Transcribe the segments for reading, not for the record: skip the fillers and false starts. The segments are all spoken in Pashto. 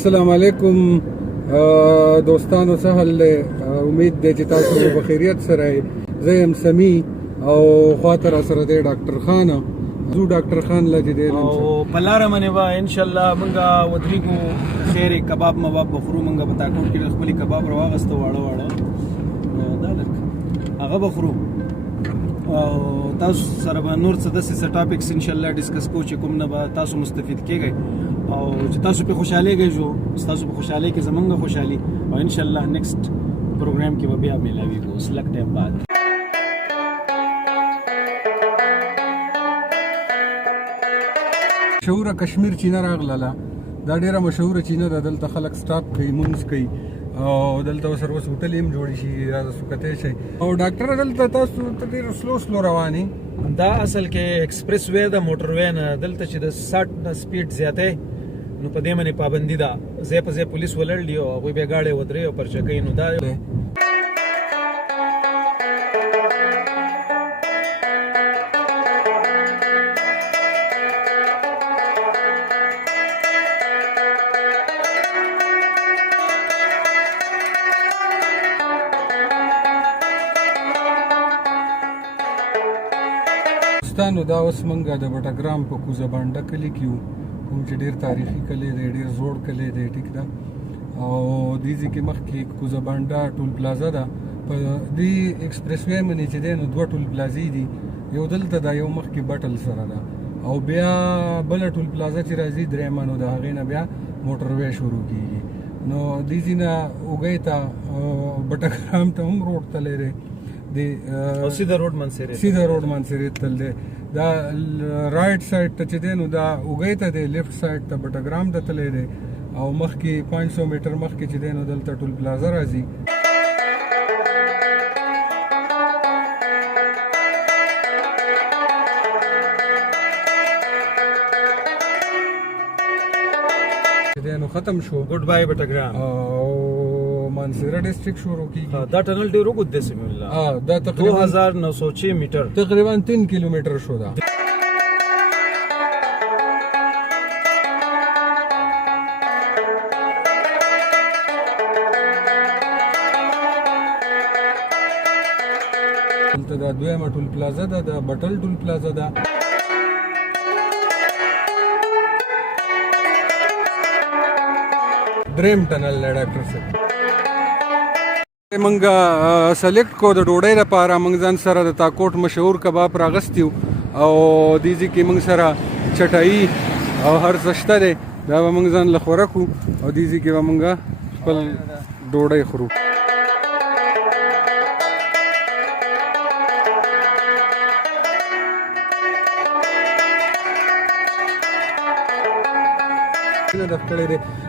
السلام علیکم دوستانو، څه حال دی؟ امید دی چې تاسو په خیریت سره یې. زه یم سمی او خواته را سره دی ډاکټر خان. زو ډاکټر خان لا چې دی او په لاره باندې به انشاءالله مونږه ودرېږو. خیر کباب مباب بخورو. مونږه په تاکوټ کې خپلې کباب راواغسته واړه واړه دا لک هغه بخورو. او تاسو سره به نور څه داسې ټاپکس انشاءالله ډسکس کوو چې کوم نه به تاسو مستفید کېږئ او چې تاسو په خوشحالېږئ. جو تاسو په خوشحالۍ کې زمونږ خوشحالي او انشاءالله نیکسټ پروګرام کې به بیا میلاویږو اوس لږ ټایم بعد. مشهوره کشمیر چینه راغله. دا ډیره مشهوره چینه ده. دلته خلک سټاپ کوي، مونځ کوي او دلته ورسره اوس هوټل هم جوړ شي، راځه سکتی شي. او ډاکټر دلته تاسو ته ډېر سلو رواني. دا اصل کې ایکسپریس وے د موټر وے نه دلته چې د 60 نه سپیډ زیاته نو په دې باندې پابندي ده. ځای په ځای پولیس ولړ دی او هغوی بیا ګاډۍ ودرې او پرچه کوي. نو دا نو دا اوس مونږه د بټګرام په کوزه بانډه کلي کې یو، کوم چې ډېر تاریخي کلی دی، ډېر زوړ کلی دی. ټیک ده. او دې ځای کې مخکې کوزه بانډه ټول پلازا ده. په دې ایکسپریس وے باندې چې دی نو دوه ټول پلازې دي. یو دلته ده، یو مخکې بټل سره ده، او بیا بله ټول پلازا چې راځي درېیمه، نو د هغې نه بیا موټر وے شروع کېږي. نو دې ځای نه اوږی ته بټګرام ته هم روډ تللی دی. سیده روډ منصرې تل دی. دا رائټ سایډ ته چې دی نو دا اوږی ته دی، لیفټ سایډ ته بټګرام ته تللی دی. او مخکې 500 میټر مخکې چې دی نو دلته ټول پلازا راځي. نو ختم شو. ګډ بای بټګرام او مانسهره ډسټریکټ شروع کیږي. دا ټنل ډیر وګد دی سم الله. دا تقریبا 2906 میټر، تقریبا 3 کیلومتر شو. دا دلته دا دویمه ټول پلازا ده، د بټل ټول پلازا ده. دریم ټنل له ډاکټر صاحب منګه سلیکټ کو د ډوډۍ لپاره. موږ ځان سره د تاکوټ مشهور کباب راغستیو او دې ځای کې موږ سره چټایي او هر څه شته دی. دا به موږ ځان له خوره کړو او دې ځای کې به موږ خپل ډوډۍ خورو.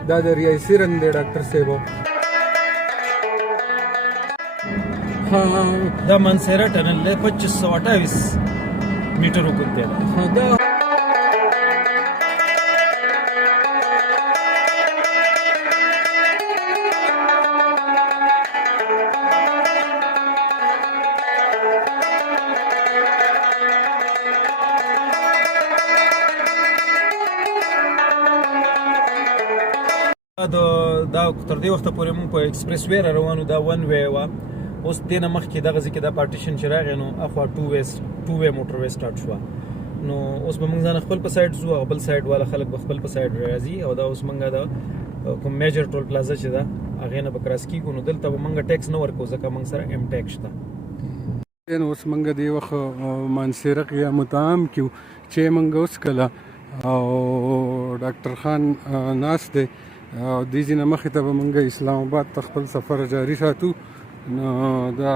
دا د ریاضي رن دی ډاکټر صاحب. دا منصیره ټنل له 2528 میټر وګد دی. دا تر دې وخته پورې موږ په ایکسپریس وے روانو. دا ون وے وه. اوس دې نه مخکې دغه ځای کې دا پارټیشن چې راغی نو اخوا ټو وے موټر وے سټارټ شوه. نو اوس به موږ ځان خپل په سایډ ځو، هغه بل سایډ والا خلک به خپل په سایډ راځي. او دا اوس موږ د کوم میجر ټول پلازا چې ده هغې نه به کراس کېږو. نو دلته به موږ ټیکس نه ورکوو ځکه موږ سره ایم ټیکس شته. نو اوس موږ دې وخت مانسهره کې متعام کیو چې موږ اوس کله او ډاکټر خان ناست دی. دې ځای نه مخې ته به موږ اسلام آباد ته خپل سفر جاري ساتو. نو دا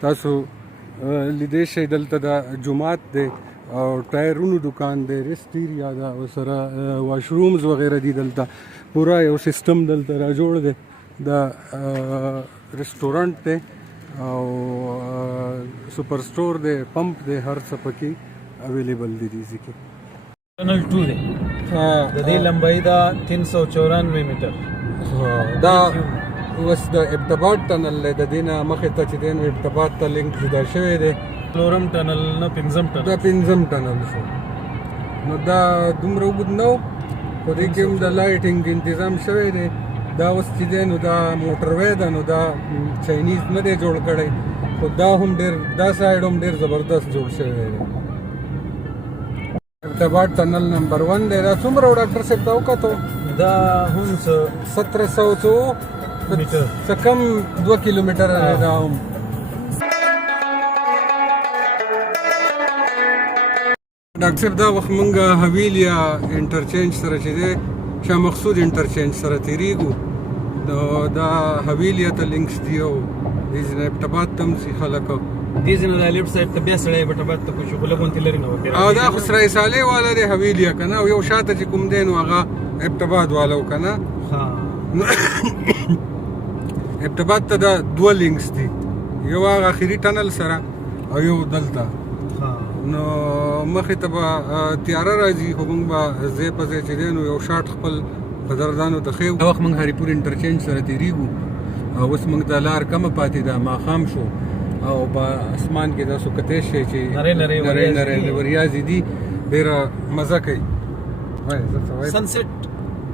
تاسو لیدی شئ دلته دا جومات دی او ټایرونو دکان دی، ریسټ ایریا ده او سره واشرومز وغیره دي. دلته پورا یو سیستم دلته را جوړ دی. دا ریسټورانټ دی او سپر سټور دی، پمپ دی، هر څه پکې اویلیبل دی. دې ځای کې ټنل 2 دی. د دې لمبایي دا 394 میټر. دا اوس د ابتباد ټنل دی. د دې نه مخې ته چې دی نو ابتباد ته لینک جدا شوی دی. څلورم ټنل نه پنځم ټنل. دا پنځم ټنل شو. نو دا دومره اوږد نه و په دې کې هم د لایټینګ تنظیم شوی دی. دا اوس چې دی نو دا موټر وی ده نو دا چاینیز نه دی جوړ کړی، خو دا هم ډېر دا سایډ هم ډېر زبردست جوړ شوی دی. ارتباط ټنل نمبر 1 دی. دا څومره و ډاکټر صاحب دا وکتو؟ دا هم 1700 میټر څه کم 2 کیلومیټر دی دا هم. ډاکټر صاحب دا وخت مونږ حویلیا انټرچینج سره چې دی شاه مقصود انټرچینج سره تیریږو. دا حویلیا ته لینکس دی او دې ځای ابټباد ته هم ځي خلک. دې ځای نه د لیفټ سایډ ته بیا سړی ابټباد ته کوشي، خو لږ غونتې لرې نه وه. او دا خو سرای صالح والا دی حویلیا که نه، او یو شاته چې کوم دی نو هغه ابټباد والا و که نه. ابټباد ته دا 2 لینکس دي، یو هغه اخري ټنل سره او یو دلته. نو مخې ته به تیاره راځي، خو موږ به ځای په ځای چې دی نو یو شاټ خپل قدردانو ته ښیو. دا وخت موږ هریپور انټرچینج سره تېرېږو. اوس موږ د لار کمه پاتې ده، ماښام شو او په اسمان کې داسې کتی شی چې نری نری وریاځې دي، ډېره مزه کوي. سنسیټ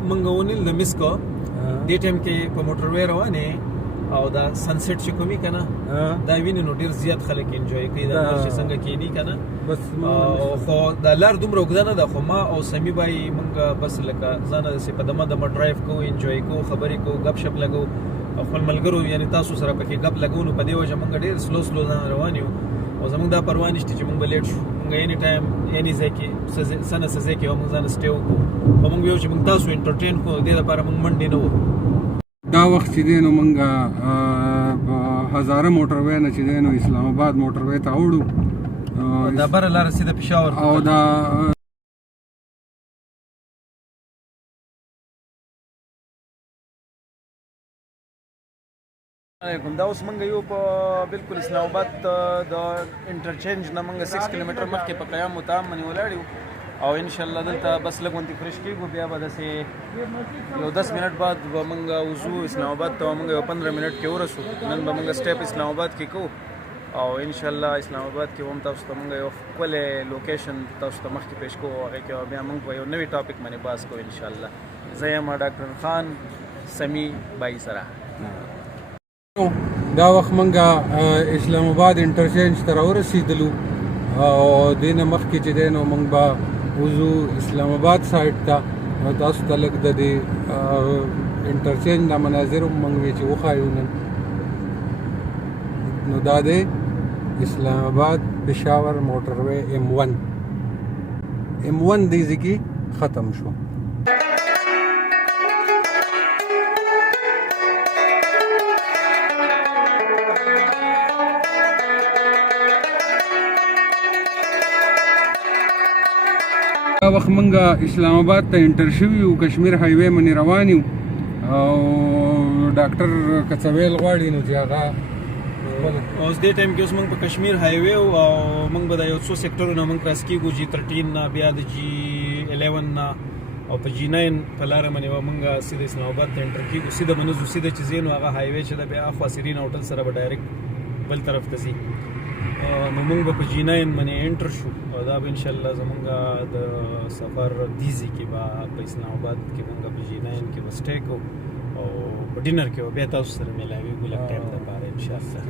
موږ ونیل د مس کو دې ټایم کې په موټر وی روانې او دا سنسیټ چې کومي که نه دا وینې نو ډېر زیات خلک انجوی کوي. دا لار چې څنګه کېني که نه، خو دا لار دومره اوږده نه ده، خو ما او سمي بای موږ بس لکه ځانه داسې په دمه دمه ډرایو کوو، انجوی کوو، خبرې کوو، ګپ شپ لګوو او خپل ملګرو یعنې تاسو سره پکې ګپ لګوو. نو په دې وجه موږ ډېر سلو ځان روان یو او زموږ دا پروا نشته چې موږ به لیټ شو. موږ ایني ټایم ایني ځای کې څه نه څه ځای کې به موږ ځان سټې وکړو، خو موږ ویل چې موږ تاسو انټرټین کړو، دې لپاره موږ منډې نه وکړو. دا وخت چې دی نو موږ هزاره موټر وی نه چې دی نو اسلام آباد موټر وی ته اوړو. دا بره لاره سیده پېښور او دا دا اوس موږ یو په بالکل اسلام آباد د انټرچینج نه موږ 6 کیلومتر مخکې په قیام متام باندې ولاړ یو او ان شاء الله دلته بس لږ غونډې فرش کېږو، بیا به داسې یو 10 منټ بعد به موږ وځو اسلام آباد ته. موږ یو 15 منټ کې ورسو. نن به موږ سټیپ اسلام آباد کې کوو او ان شاء الله اسلام آباد کې هم تاسو ته موږ یو ښکلی لوکیشن تاسو ته مخکې پیش کوو. هغې کې بیا موږ په یو نوي ټاپک باندې بحث کوو ان شاء الله. زه یم ډاکټر خان سمی بای سره. دا وخت موږ اسلام آباد انټرچینج ته راورسېدلو او دې نه مخکې چې دی نو موږ به وځو اسلام آباد سایډ ته او تاسو ته لږ د دې انټرچینج دا مناظر هم موږ وی چې وښایو نن. نو دا دی اسلام آباد پېښور موټر وی M1 دې ځای کې ختم شو. دا وخت موږ اسلام آباد ته انټر شوي یو، کشمیر هایوې باندې روان یو او ډاکټر که څه ویل غواړي نو چې هغه اوس دې ټایم کې اوس موږ په کشمیر هایوې او موږ به دا یو څو سیکټرونه موږ کراس کېږو، G13 نه بیا د G11 نه او په G9 په لاره باندې به موږ سیده اسلام آباد ته انټر کېږو. سیده به نه ځو، سیده چې ځې نو هغه هایوې چې ده بیا اخوا سیرین هوټل سره به ډایرکټ بل طرف ته ځي. نو موږ به په G9 باندې انټر شو او دا به انشاءالله زموږ د سفر دیزي کې به په اسلام آباد کې موږ په G9 کې به سټې کوو او په ډینر کې به بیا تاسو سره میلاویږو لږ ټایم دپاره انشاءالله.